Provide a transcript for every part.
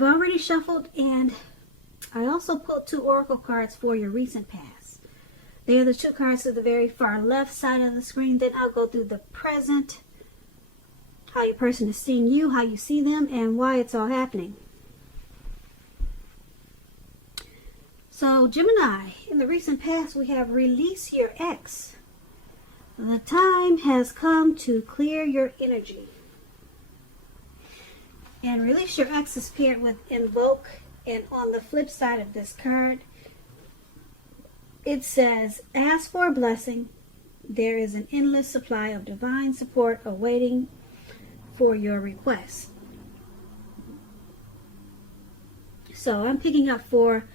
I've already shuffled, and I also pulled 2 oracle cards for your recent past. They are the 2 cards to the very far left side of the screen. Then I'll go through the present, how your person is seeing you, how you see them, and why it's all happening. So, Gemini, in the recent past, we have release your ex. The time has come to clear your energy. And release your ex is paired with invoke. And on the flip side of this card, it says, ask for a blessing. There is an endless supply of divine support awaiting for your request. So I'm picking up for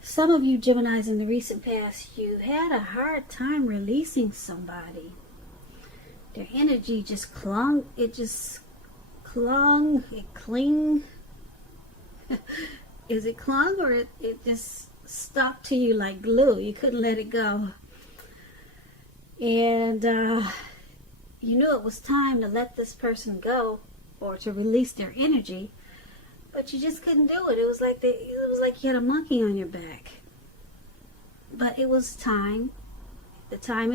some of you Geminis in the recent past, you had a hard time releasing somebody. Their energy just clung. It cling. Is it clung, or it just stuck to you like glue? You couldn't let it go. And you knew it was time to let this person go or to release their energy. But you just couldn't do it. It was like you had a monkey on your back. But it was time. The time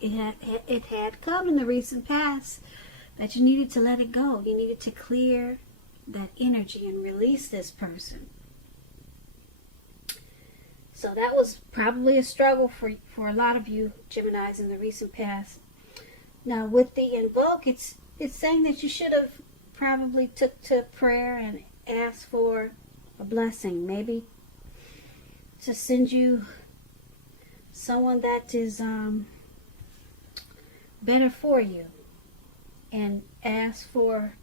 it had come in the recent past that you needed to let it go. You needed to clear that energy and release this person. So that was probably a struggle for a lot of you Geminis in the recent past. Now with the invoke, it's saying that you should have probably took to prayer and ask for a blessing, maybe to send you someone that is better for you, and ask for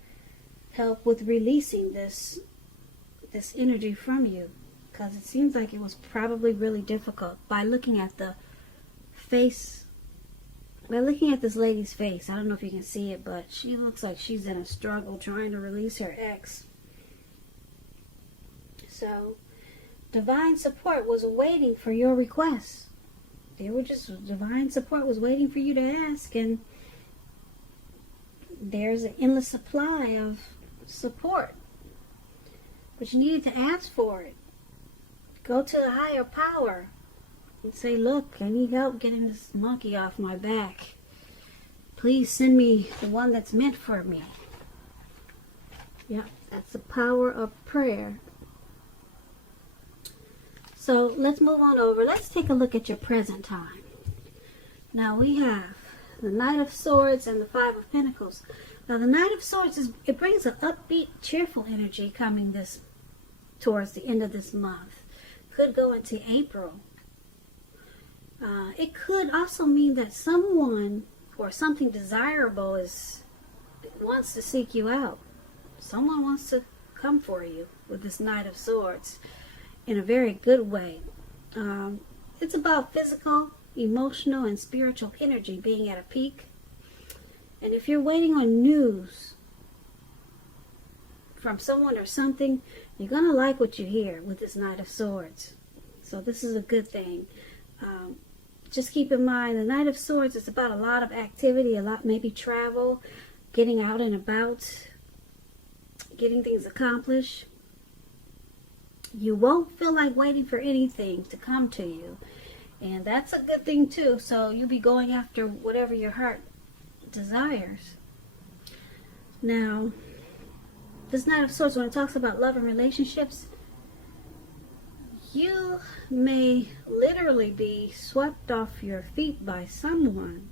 help with releasing this energy from you, because it seems like it was probably really difficult. By looking at the face, by looking at this lady's face, I don't know if you can see it, but she looks like she's in a struggle trying to release her ex. So, divine support was waiting for your requests. Divine support was waiting for you to ask, and there's an endless supply of support. But you needed to ask for it. Go to a higher power and say, look, I need help getting this monkey off my back. Please send me the one that's meant for me. Yeah, that's the power of prayer. So let's move on over. Let's take a look at your present time. Now we have the Knight of Swords and the Five of Pentacles. Now the Knight of Swords, it brings an upbeat, cheerful energy coming towards the end of this month. Could go into April. It could also mean that someone or something desirable wants to seek you out. Someone wants to come for you with this Knight of Swords in a very good way. It's about physical, emotional, and spiritual energy being at a peak. And if you're waiting on news from someone or something, you're going to like what you hear with this Knight of Swords. So this is a good thing. Just keep in mind, the Knight of Swords is about a lot of activity, a lot, maybe travel, getting out and about, getting things accomplished. You won't feel like waiting for anything to come to you. And that's a good thing too. So you'll be going after whatever your heart desires. Now, this Knight of Swords, when it talks about love and relationships, you may literally be swept off your feet by someone.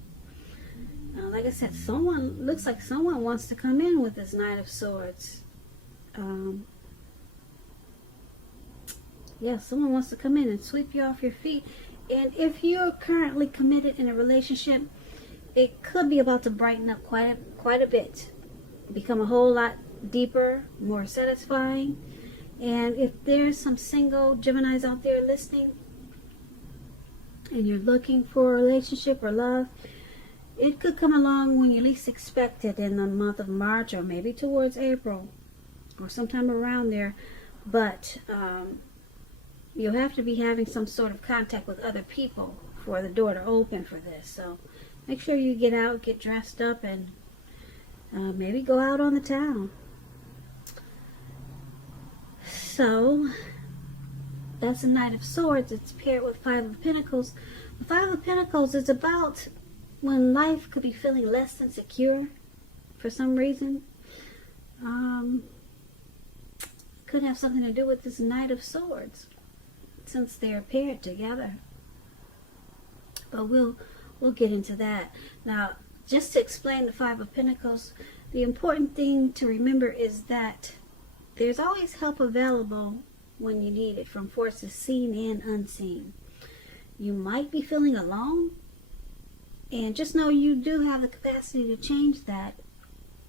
Like I said, looks like someone wants to come in with this Knight of Swords. Yeah, someone wants to come in and sweep you off your feet. And if you're currently committed in a relationship, it could be about to brighten up quite a bit. Become a whole lot deeper, more satisfying. And if there's some single Geminis out there listening, and you're looking for a relationship or love, it could come along when you least expect it, in the month of March, or maybe towards April, or sometime around there. But you'll have to be having some sort of contact with other people for the door to open for this. So make sure you get out, get dressed up, and maybe go out on the town. So that's a Knight of Swords. It's paired with Five of Pentacles. The Five of Pentacles is about when life could be feeling less than secure for some reason. Could have something to do with this Knight of Swords, since they're paired together. But we'll get into that. Now, just to explain the Five of Pentacles, the important thing to remember is that there's always help available when you need it, from forces seen and unseen. You might be feeling alone, and just know you do have the capacity to change that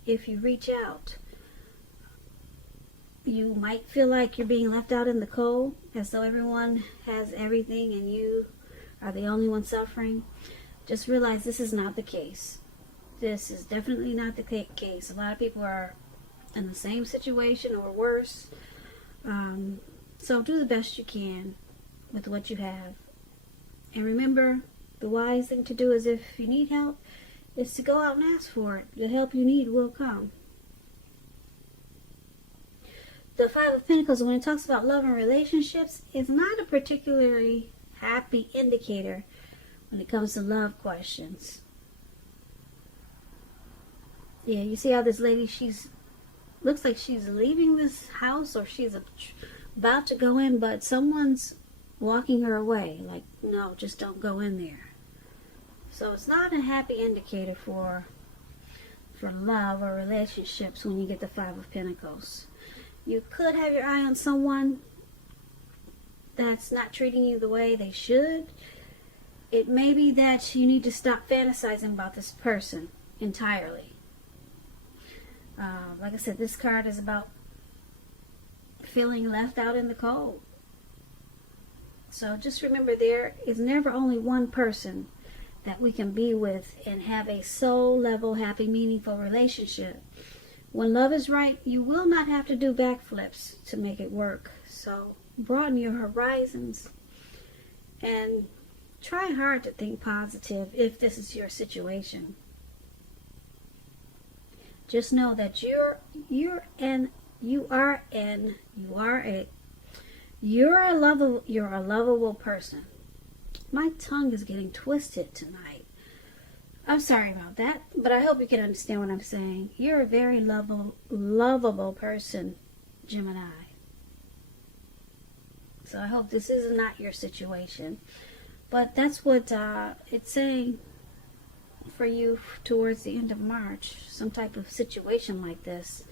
if you reach out. You might feel like you're being left out in the cold, as though everyone has everything and you are the only one suffering. Just realize this is not the case. This is definitely not the case. A lot of people are in the same situation or worse. So do the best you can with what you have. And remember, the wise thing to do is, if you need help, is to go out and ask for it. The help you need will come. The Five of Pentacles, when it talks about love and relationships, is not a particularly happy indicator when it comes to love questions. Yeah, you see how this lady, looks like she's leaving this house, or she's about to go in, but someone's walking her away. Like, no, just don't go in there. So it's not a happy indicator for love or relationships when you get the Five of Pentacles. You could have your eye on someone that's not treating you the way they should. It may be that you need to stop fantasizing about this person entirely. Like I said, this card is about feeling left out in the cold. So just remember, there is never only one person that we can be with and have a soul level, happy, meaningful relationship. When love is right, you will not have to do backflips to make it work. So broaden your horizons and try hard to think positive if this is your situation. Just know that you're a lovable person. My tongue is getting twisted tonight. I'm sorry about that, but I hope you can understand what I'm saying. You're a very lovable person, Gemini. So I hope this is not your situation. But that's what it's saying for you towards the end of March, some type of situation like this.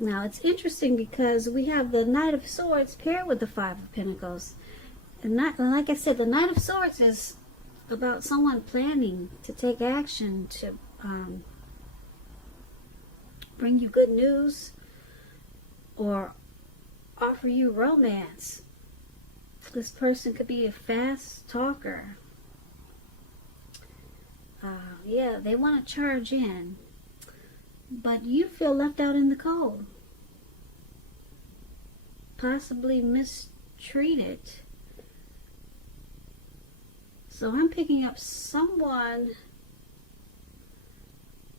Now, it's interesting because we have the Knight of Swords paired with the Five of Pentacles. And like I said, the Knight of Swords is about someone planning to take action to bring you good news or offer you romance. This person could be a fast talker. Yeah, they want to charge in, but you feel left out in the cold, possibly mistreated. So I'm picking up someone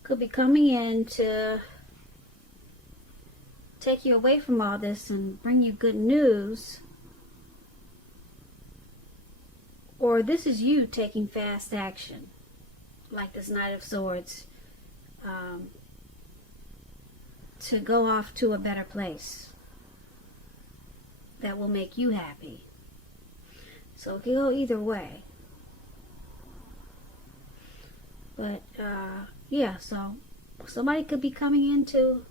could be coming in to take you away from all this and bring you good news. Or this is you taking fast action, like this Knight of Swords, to go off to a better place that will make you happy. So it can go either way. But yeah, so somebody could be coming in to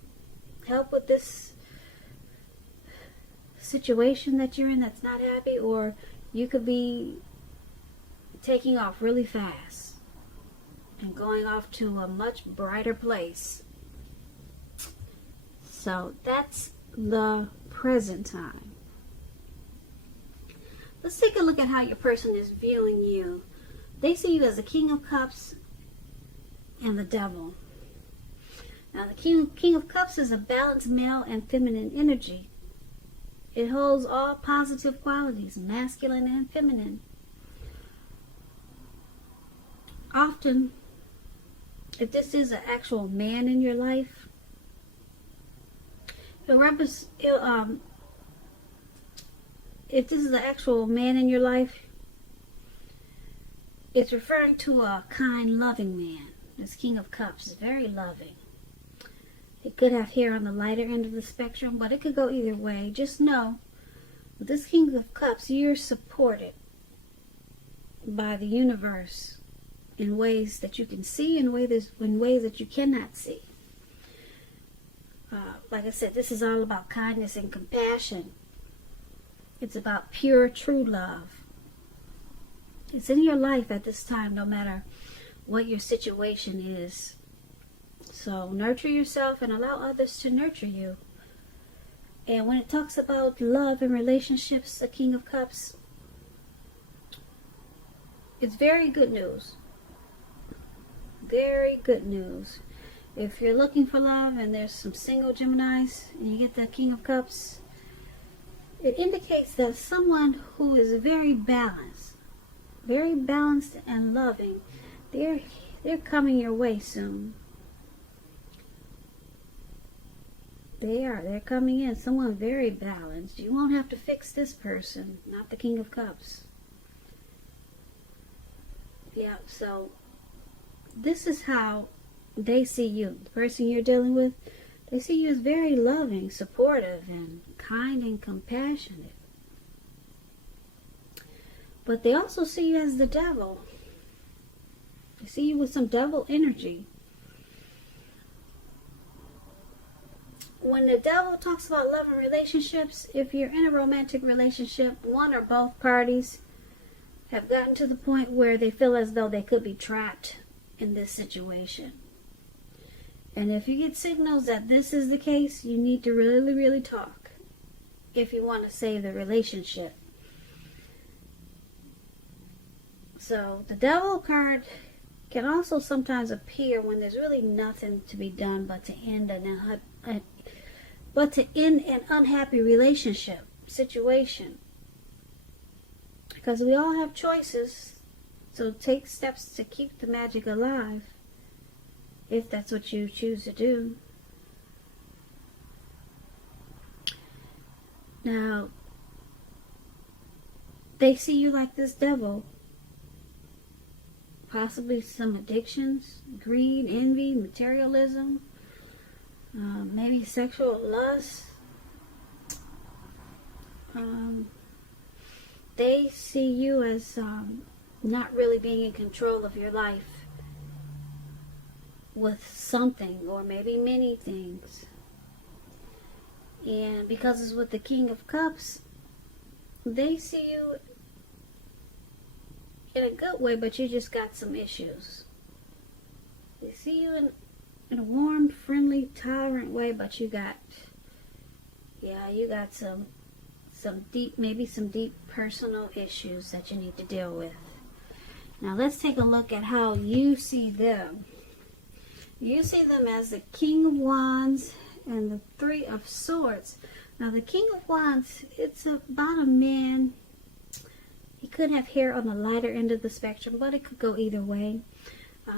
help with this situation that you're in that's not happy, or you could be taking off really fast and going off to a much brighter place. So that's the present time. Let's take a look at how your person is viewing you. They see you as a King of Cups and the Devil. Now, the King of Cups is a balanced male and feminine energy. It holds all positive qualities, masculine and feminine. Often, if this is an actual man in your life, he'll if this is the actual man in your life, it's referring to a kind, loving man. This King of Cups is very loving. It could have hair on the lighter end of the spectrum, but it could go either way. Just know, with this King of Cups, you're supported by the universe in ways that you can see and in ways that you cannot see. Like I said, this is all about kindness and compassion. It's about pure, true love. It's in your life at this time, no matter what your situation is. So nurture yourself and allow others to nurture you. And when it talks about love and relationships, the King of Cups, it's very good news. Very good news. If you're looking for love and there's some single Geminis and you get the King of Cups, it indicates that someone who is very balanced and loving, they're coming your way soon. They're coming in. Someone very balanced. You won't have to fix this person, not the King of Cups. Yeah, so this is how they see you. The person you're dealing with, they see you as very loving, supportive, and kind and compassionate. But they also see you as the devil. They see you with some devil energy. When the devil talks about love and relationships, if you're in a romantic relationship, one or both parties have gotten to the point where they feel as though they could be trapped in this situation. And if you get signals that this is the case, you need to really, really talk if you want to save the relationship. So the devil card can also sometimes appear when there's really nothing to be done but to end an unhappy relationship situation. Because we all have choices, so take steps to keep the magic alive, if that's what you choose to do. Now, they see you like this devil. Possibly some addictions, greed, envy, materialism, maybe sexual lust. They see you as not really being in control of your life with something or maybe many things. And because it's with the King of Cups, they see you in a good way, but you just got some issues. They see you in a warm, friendly, tolerant way, but you got some deep personal issues that you need to deal with. Now let's take a look at how you see them. You see them as the King of Wands and the Three of Swords. Now the King of Wands, it's about a man. He could have hair on the lighter end of the spectrum, but it could go either way.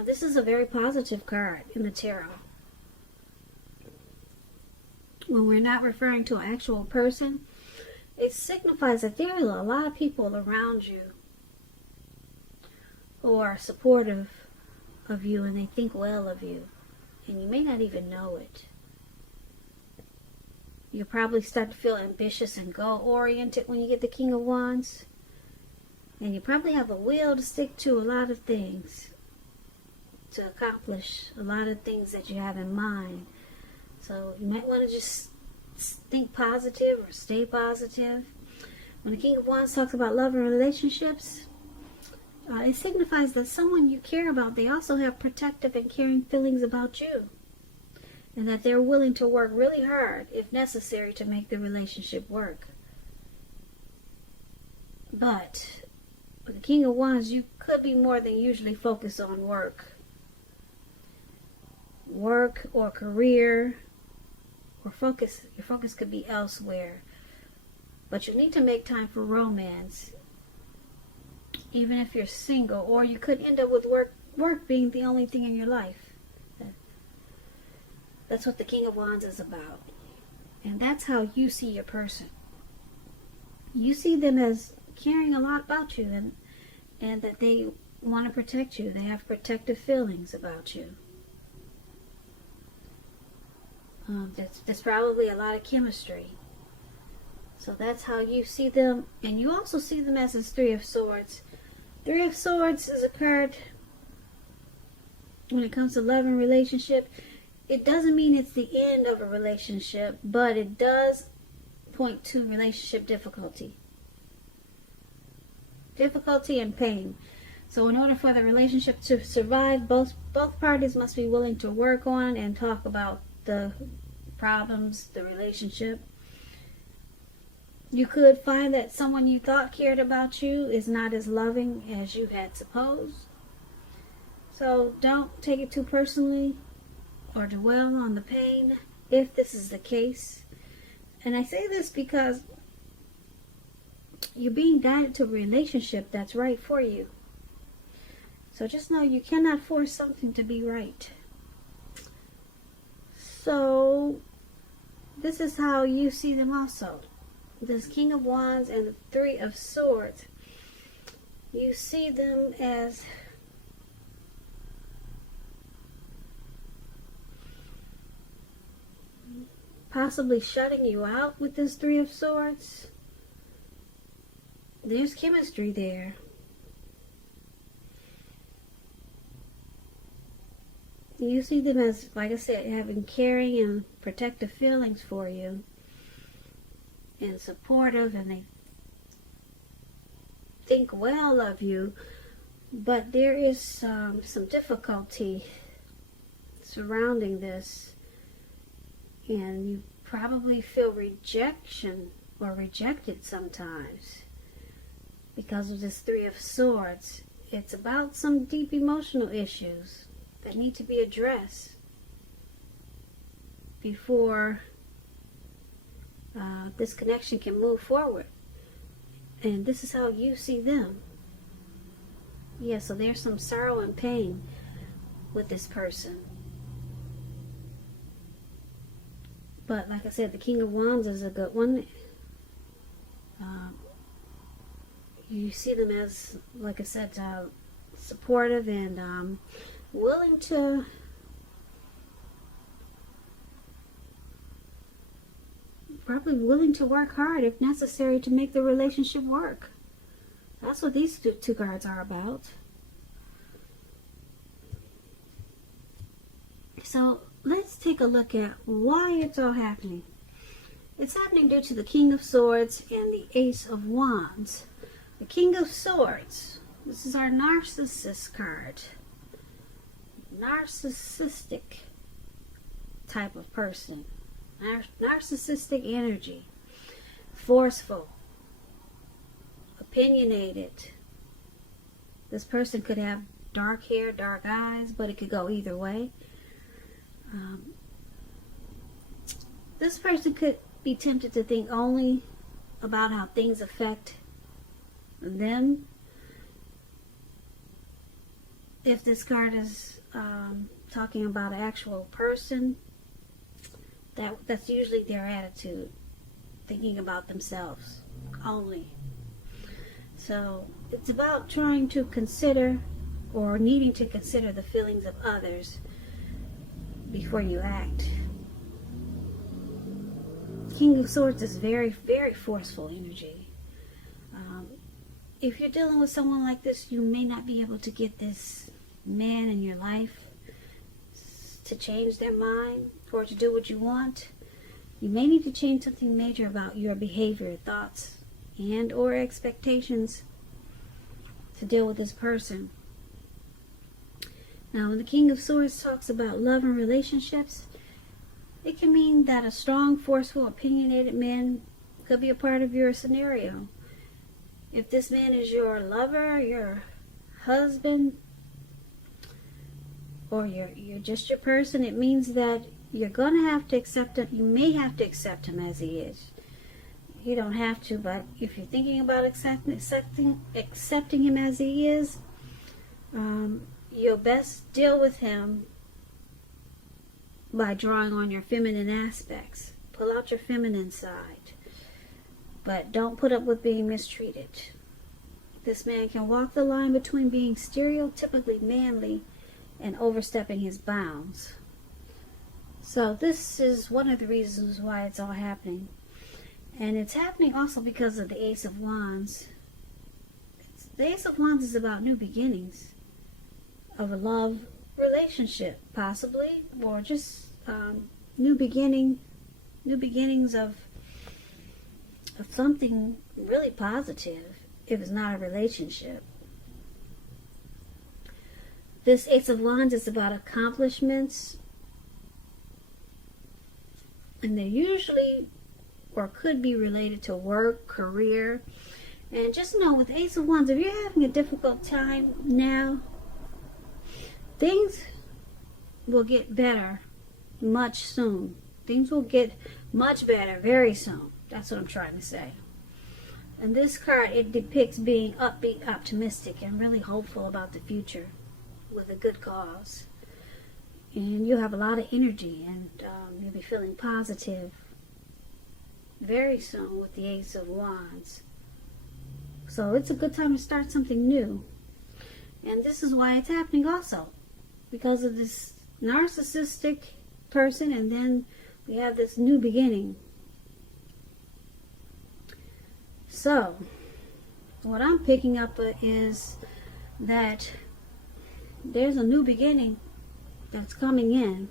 This is a very positive card in the tarot. When we're not referring to an actual person, it signifies that there are a lot of people around you who are supportive of you and they think well of you. And you may not even know it. You'll probably start to feel ambitious and goal-oriented when you get the King of Wands. And you probably have a will to stick to a lot of things, to accomplish a lot of things that you have in mind. So you might want to just think positive or stay positive. When the King of Wands talks about love and relationships, it signifies that someone you care about, they also have protective and caring feelings about you. And that they're willing to work really hard, if necessary, to make the relationship work. But with the King of Wands, you could be more than usually focused on work. Work or career, or your focus could be elsewhere. But you need to make time for romance, even if you're single, or you could end up with work being the only thing in your life. That's what the King of Wands is about. And that's how you see your person. you see them as caring a lot about you, and that they want to protect you. They have protective feelings about you. There's probably a lot of chemistry. So that's how you see them. And you also see them as this Three of Swords. Three of Swords is a card when it comes to love and relationship. It doesn't mean it's the end of a relationship, but it does point to relationship difficulty. Difficulty and pain. So in order for the relationship to survive, both parties must be willing to work on and talk about the problems, the relationship. You could find that someone you thought cared about you is not as loving as you had supposed. So don't take it too personally or dwell on the pain if this is the case. And I say this because you're being guided to a relationship that's right for you. So just know you cannot force something to be right. So this is how you see them also. This King of Wands and the Three of Swords. You see them as possibly shutting you out with this Three of Swords. There's chemistry there. You see them as, like I said, having caring and protective feelings for you. And supportive, and they think well of you. But there is some difficulty surrounding this. And you probably feel rejection or rejected sometimes because of this Three of Swords. It's about some deep emotional issues that need to be addressed before this connection can move forward. And this is how you see them. Yeah, so there's some sorrow and pain with this person. But like I said, the King of Wands is a good one. You see them as, like I said, supportive and willing to work hard if necessary to make the relationship work. That's what these two cards are about. So let's take a look at why it's all happening. It's happening due to the King of Swords and the Ace of Wands. The King of Swords, this is our narcissist card. Narcissistic type of person. Narcissistic energy. Forceful. Opinionated. This person could have dark hair, dark eyes, but it could go either way. This person could be tempted to think only about how things affect them. If this card is talking about an actual person, that's usually their attitude, thinking about themselves only. So it's about trying to consider or needing to consider the feelings of others before you act. King of Swords is very, very forceful energy. If you're dealing with someone like this, you may not be able to get this man in your life to change their mind or to do what you want. You may need to change something major about your behavior, thoughts, and or expectations to deal with this person. Now, when the King of Swords talks about love and relationships, it can mean that a strong, forceful, opinionated man could be a part of your scenario. If this man is your lover, your husband, or you're just your person, it means that you're going to have to accept it. You may have to accept him as he is. You don't have to, but if you're thinking about accepting him as he is, you'll best deal with him by drawing on your feminine aspects. Pull out your feminine side. but don't put up with being mistreated. This man can walk the line between being stereotypically manly and overstepping his bounds. So this is one of the reasons why it's all happening. And it's happening also because of the Ace of Wands. The Ace of Wands is about new beginnings of a love relationship, possibly, or just new beginnings of something really positive, if it's not a relationship. This Ace of Wands is about accomplishments, and they're usually or could be related to work, career. And just know with Ace of Wands, if you're having a difficult time now, things will get better much soon. Things will get much better very soon. That's what I'm trying to say. And this card, it depicts being upbeat, optimistic, and really hopeful about the future with a good cause. And you'll have a lot of energy, and you'll be feeling positive very soon with the Ace of Wands. So it's a good time to start something new. And this is why it's happening also, because of this narcissistic person, and then we have this new beginning. So what I'm picking up is that there's a new beginning that's coming in,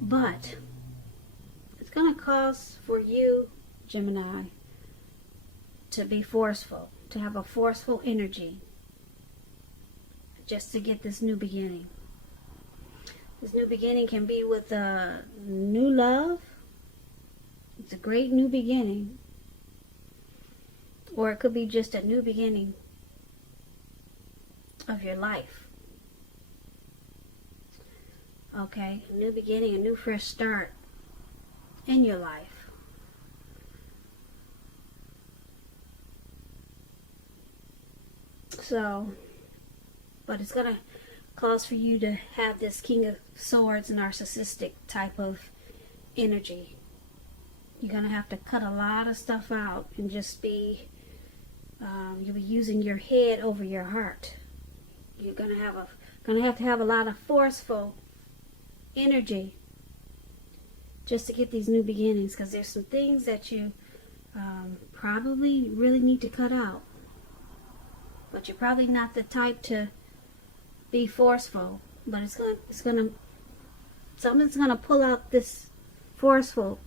but it's going to cause for you, Gemini, to be forceful, to have a forceful energy just to get this new beginning. This new beginning can be with a new love. It's a great new beginning. Or it could be just a new beginning of your life. Okay, a new beginning, a new fresh start in your life. So, but it's going to cause for you to have this King of Swords narcissistic type of energy. You're going to have to cut a lot of stuff out and just be, you'll be using your head over your heart. You're going to have a lot of forceful energy just to get these new beginnings, because there's some things that you probably really need to cut out. But you're probably not the type to be forceful, but something's gonna pull out this forceful,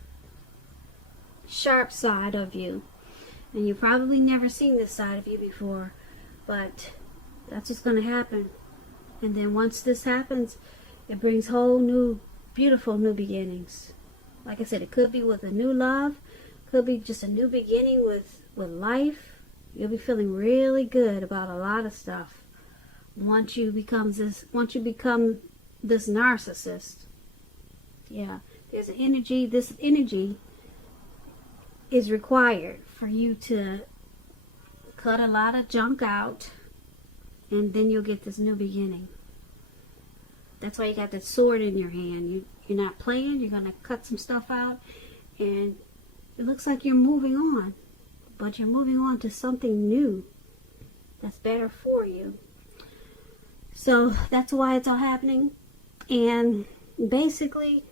sharp side of you, and you've probably never seen this side of you before, but that's what's gonna happen. And then once this happens, it brings whole new, beautiful new beginnings. Like I said, it could be with a new love, could be just a new beginning with life. You'll be feeling really good about a lot of stuff once you become this narcissist. Yeah, there's an energy. This energy is required for you to cut a lot of junk out, and then you'll get this new beginning. That's why you got that sword in your hand. You're not playing. You're gonna cut some stuff out, and it looks like you're moving on. But you're moving on to something new that's better for you. So that's why it's all happening. And basically,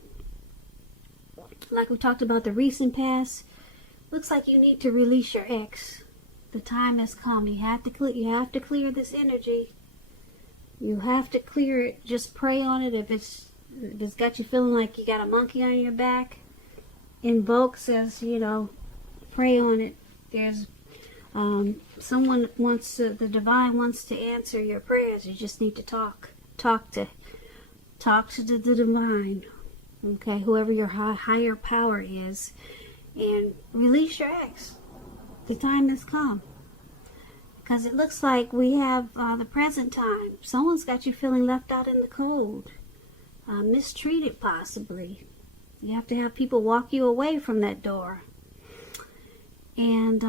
like we talked about the recent past, looks like you need to release your ex. The time has come. You have to clear this energy. You have to clear it. Just pray on it. If it's got you feeling like you got a monkey on your back, invoke, says, pray on it. There's someone the divine wants to answer your prayers. You just need to talk to the divine, okay, whoever your higher power is, and release your ex. The time has come, because it looks like we have the present time. Someone's got you feeling left out in the cold, mistreated possibly. You have to have people walk you away from that door. And,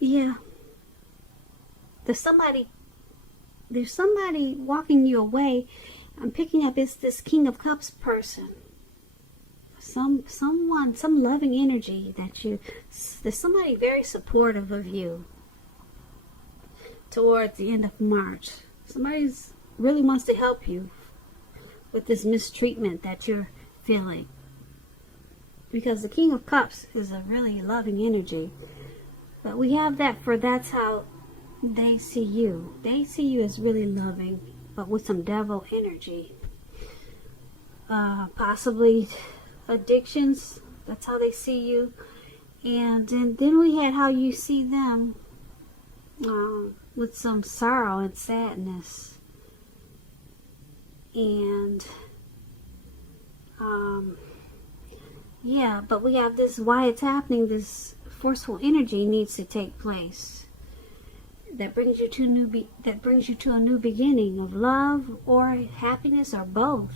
yeah, there's somebody walking you away. I'm picking up it's this King of Cups person. Someone, some loving energy there's somebody very supportive of you towards the end of March. Somebody's really wants to help you with this mistreatment that you're feeling. Because the King of Cups is a really loving energy. But we have that's how they see you. They see you as really loving, but with some devil energy. Possibly addictions. That's how they see you. And then we had how you see them with some sorrow and sadness. And yeah, but we have this, why it's happening, this forceful energy needs to take place that brings you to a new beginning of love or happiness or both.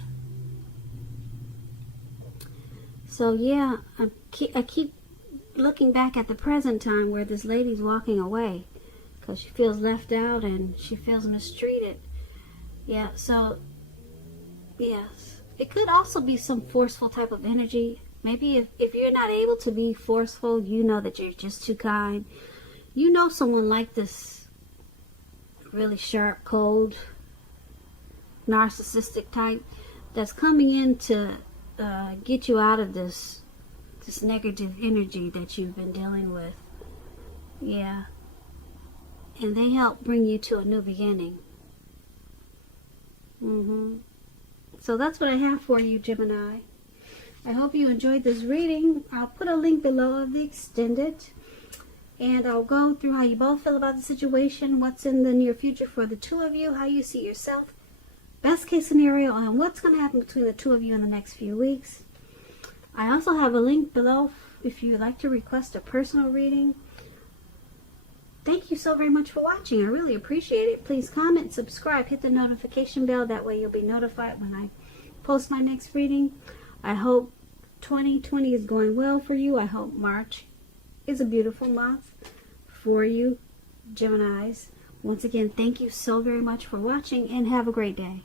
So yeah, I keep looking back at the present time where this lady's walking away because she feels left out and she feels mistreated. Yeah, so yes, it could also be some forceful type of energy. Maybe if you're not able to be forceful, you know that you're just too kind. You know someone like this really sharp, cold, narcissistic type that's coming in to get you out of this negative energy that you've been dealing with. Yeah. And they help bring you to a new beginning. So that's what I have for you, Gemini. I hope you enjoyed this reading. I'll put a link below of the extended. And I'll go through how you both feel about the situation, what's in the near future for the two of you, how you see yourself, best case scenario, and what's going to happen between the two of you in the next few weeks. I also have a link below if you'd like to request a personal reading. Thank you so very much for watching. I really appreciate it. Please comment, subscribe, hit the notification bell. That way you'll be notified when I post my next reading. I hope 2020 is going well for you. I hope March is a beautiful month for you, Geminis. Once again, thank you so very much for watching and have a great day.